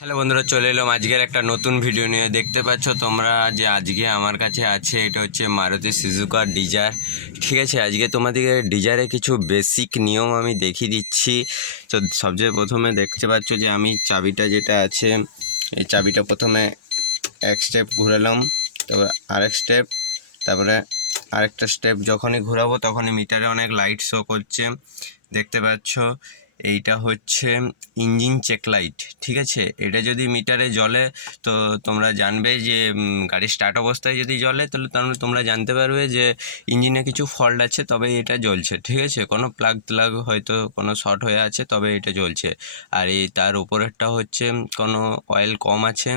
Hello বন্ধুরা, চলে এলাম আজকের একটা নতুন ভিডিও নিয়ে। দেখতে পাচ্ছ তোমরা যে আজকে আমার কাছে আছে, এটা হচ্ছে মারুতি সুজুকা ডিজার ঠিক আছে, আজকে তোমাদেরকে ডিজারে কিছু বেসিক নিয়ম আমি দেখিয়ে দিচ্ছি। তো সবচেয়ে প্রথমে দেখতে পাচ্ছ যে আমি চাবিটা যেটা আছে, এই চাবিটা প্রথমে এক স্টেপ ঘুরালাম, তারপর আরেক স্টেপ তারপরে আরেকটা স্টেপ যখনই ঘোরাবো তখনই মিটারে অনেক লাইট শো করছে। দেখতে পাচ্ছ এইটা হচ্ছে ইঞ্জিন চেক লাইট, ঠিক আছে? এটা যদি মিটারে জ্বলে, তো তোমরা জানবে যে গাড়ি স্টার্ট অবস্থায় যদি জ্বলে, তাহলে তাহলে তোমরা জানতে পারবে যে ইঞ্জিনে কিছু ফল্ট আছে, তবে এটা জ্বলছে, ঠিক আছে? কোনো প্লাগ প্লাগ হয়তো, কোনো শর্ট হয়ে আছে, তবে এটা জ্বলছে। আর এই তার উপরেরটা হচ্ছে, কোনো অয়েল কম আছে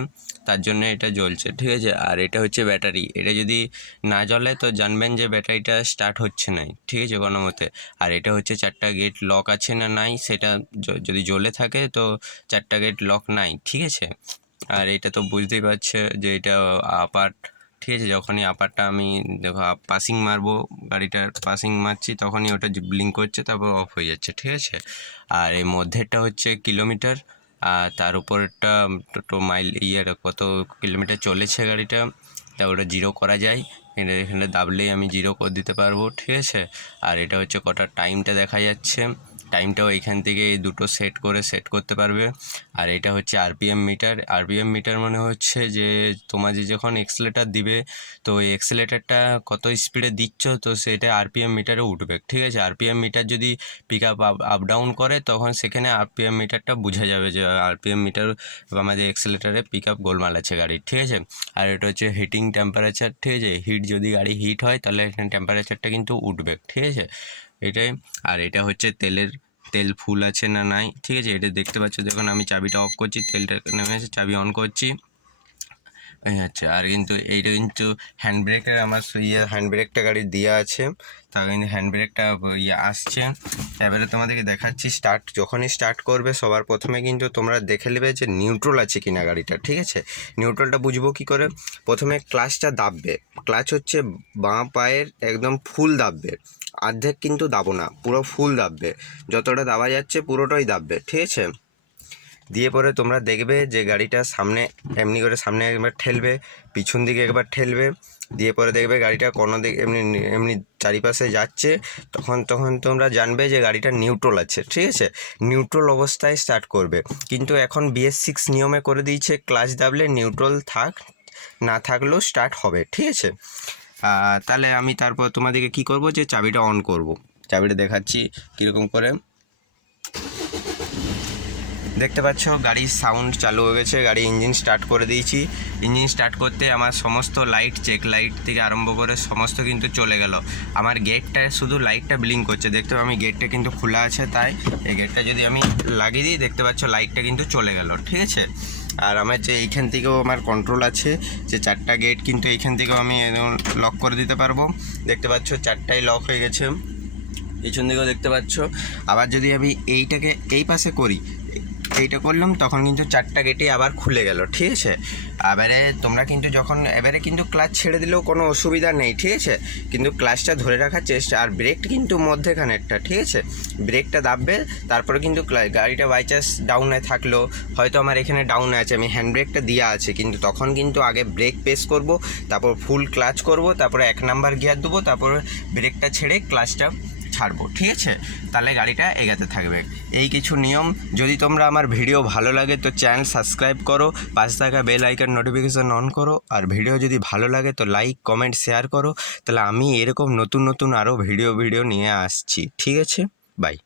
তার জন্য এটা জ্বলছে। ঠিক আছে? আর এটা হচ্ছে ব্যাটারি। এটা যদি না জ্বলে তো জানবেন যে ব্যাটারিটা স্টার্ট হচ্ছে না ঠিক আছে? কোনো মতে। আর এটা হচ্ছে চারটা গেট লক আছে না নাই, সেটা যদি জ্বলে থাকে তো চারটা গেট লক নাই। ঠিক আছে? আর এটা তো বুঝতেই পারছে যে এটা আপার ঠিক আছে? যখনই আপারটা আমি দেখো পাসিং মারবো, গাড়িটার পাসিং মারছি, তখনই ওটা ব্লিঙ্ক করছে, তারপর অফ হয়ে যাচ্ছে। ঠিক আছে? আর এই মধ্যেরটা হচ্ছে কিলোমিটার আর তার উপরটা টোটো মাইল ইয়ে কত কিলোমিটার চলেছে গাড়িটা, তা ওটা জিরো করা যায়। এটা এখানে দাবলেই আমি জিরো করে দিতে পারব, ঠিক আছে? আর এটা হচ্ছে কটা টাইমটা দেখা যাচ্ছে। টাইমটাও এখান থেকে দুটো সেট করে সেট করতে পারবে। আর এটা হচ্ছে আরপিএম মিটার। আরপিএম মিটার মানে হচ্ছে যে, তোমার যে যখন এক্সেলেটার দিবে, তো এই এক্সেলেটারটা কত স্পিডে দিচ্ছ, তো সেটা আরপিএম মিটারে উঠবে, ঠিক আছে? আরপিএম মিটার যদি পিক আপ আপ ডাউন করে, তখন সেখানে আরপিএম মিটারটা বোঝা যাবে যে, আরপিএম মিটার আমাদের এক্সেলেটারে পিক আপ গোলমাল আছে গাড়ির, ঠিক আছে? আর এটা হচ্ছে হিটিং টেম্পারেচার ঠিক আছে? হিট যদি গাড়ি হিট হয়, তাহলে এখানে টেম্পারেচারটা কিন্তু উঠবে, ঠিক আছে? এটাই। আর এটা হচ্ছে তেলের, তেল ফুল আছে না নাই? ঠিক আছে, এটা দেখতে পাচ্ছ, দেখুন আমি চাবিটা অফ করছি, তেলটা নেমে আছে চাবি অন করছি। আচ্ছা আর কিন্তু এইটা কিন্তু হ্যান্ড ব্রেকের আমার ইয়ে হ্যান্ড ব্রেকটা গাড়ির দেওয়া আছে। তা কিন্তু হ্যান্ড ব্রেকটা ইয়ে আসছে। এবারে তোমাদেরকে দেখাচ্ছি স্টার্ট যখনই স্টার্ট করবে, সবার প্রথমে কিন্তু তোমরা দেখে নেবে যে নিউট্রাল আছে কিনা গাড়িটা, ঠিক আছে? নিউট্রালটা বুঝব কি করে? প্রথমে ক্লাচটা দাববে। ক্লাচ হচ্ছে বাঁ পায়ের একদম ফুল দাববে। অর্ধেক কিন্তু দাবো না, পুরো ফুল দাববে। যতটা দাবা যাচ্ছে পুরোটাই দাববে, ঠিক আছে? দিয়ে পরে তোমরা দেখবে যে গাড়িটা সামনে, এমনি করে সামনে একবার ঠেলবে, পিছন দিকে একবার ঠেলবে, দিয়ে পরে দেখবে গাড়িটা কোনো দিক এমনি এমনি চারিপাশে যাচ্ছে, তখন তখন তোমরা জানবে যে গাড়িটা নিউট্রাল আছে, ঠিক আছে? নিউট্রাল অবস্থায় স্টার্ট করবে। কিন্তু এখন বিএস সিক্স নিয়মে করে দিয়েছে ক্লাচ দাবলে নিউট্রাল থাক, না থাকলেও স্টার্ট হবে, ঠিক আছে? তাহলে আমি তারপর তোমাদেরকে কি করব? যে চাবিটা অন করব। চাবিটা দেখাচ্ছি কীরকম করে। দেখতে পাচ্ছ, গাড়ির সাউন্ড চালু হয়ে গেছে। গাড়ি ইঞ্জিন স্টার্ট করে দিয়েছি। ইঞ্জিন স্টার্ট করতে আমার সমস্ত লাইট চেক লাইট থেকে আরম্ভ করে সমস্ত কিন্তু চলে গেল। আমার গেটটা শুধু লাইটটা ব্লিঙ্ক করছে। দেখতে আমি গেটটা কিন্তু খোলা আছে তাই। এই গেটটা যদি আমি লাগিয়ে দিই, দেখতে পাচ্ছ লাইটটা কিন্তু চলে গেল। ঠিক আছে? আর আমার যে এইখান থেকেও আমার কন্ট্রোল আছে, যে চারটা গেট কিন্তু এইখান থেকেও আমি লক করে দিতে পারব। দেখতে পাচ্ছ চারটাই লক হয়ে গেছে। পিছন দিকেও দেখতে পাচ্ছ। আবার যদি আমি এইটাকে এই পাশে করি এইটা করলাম, তখন কিন্তু চারটা গেটে আবার খুলে গেল, ঠিক আছে? এবারে তোমরা কিন্তু যখন, এবারে কিন্তু ক্লাচ ছেড়ে দিলেও কোনো অসুবিধা নেই, ঠিক আছে? কিন্তু ক্লাচটা ধরে রাখার চেষ্টা, আর ব্রেকটা কিন্তু মধ্যেখানেরটা, ঠিক আছে? ব্রেকটা দাববে, তারপরে কিন্তু গাড়িটা বাই চান্স ডাউনে থাকল, হয়তো আমার এখানে ডাউনে আছে, আমি হ্যান্ড ব্রেকটা দেওয়া আছে, কিন্তু তখন কিন্তু আগে ব্রেক প্রেস করব, তারপর ফুল ক্লাচ করব, তারপরে এক নাম্বার গিয়ার দেবো, তারপরে ব্রেকটা ছেড়ে ক্লাচটা ছাড়বো, ঠিক আছে? তাহলে গাড়িটা এগাতে থাকবে। এই কিছু নিয়ম, যদি তোমরা আমার ভিডিও ভালো লাগে তো চ্যানেল সাবস্ক্রাইব করো, পাশে থাকা বেল আইকন নোটিফিকেশান অন করো, আর ভিডিও যদি ভালো লাগে তো লাইক কমেন্ট শেয়ার করো, তাহলে আমি এরকম নতুন নতুন আরও ভিডিও ভিডিও নিয়ে আসছি, ঠিক আছে? বাই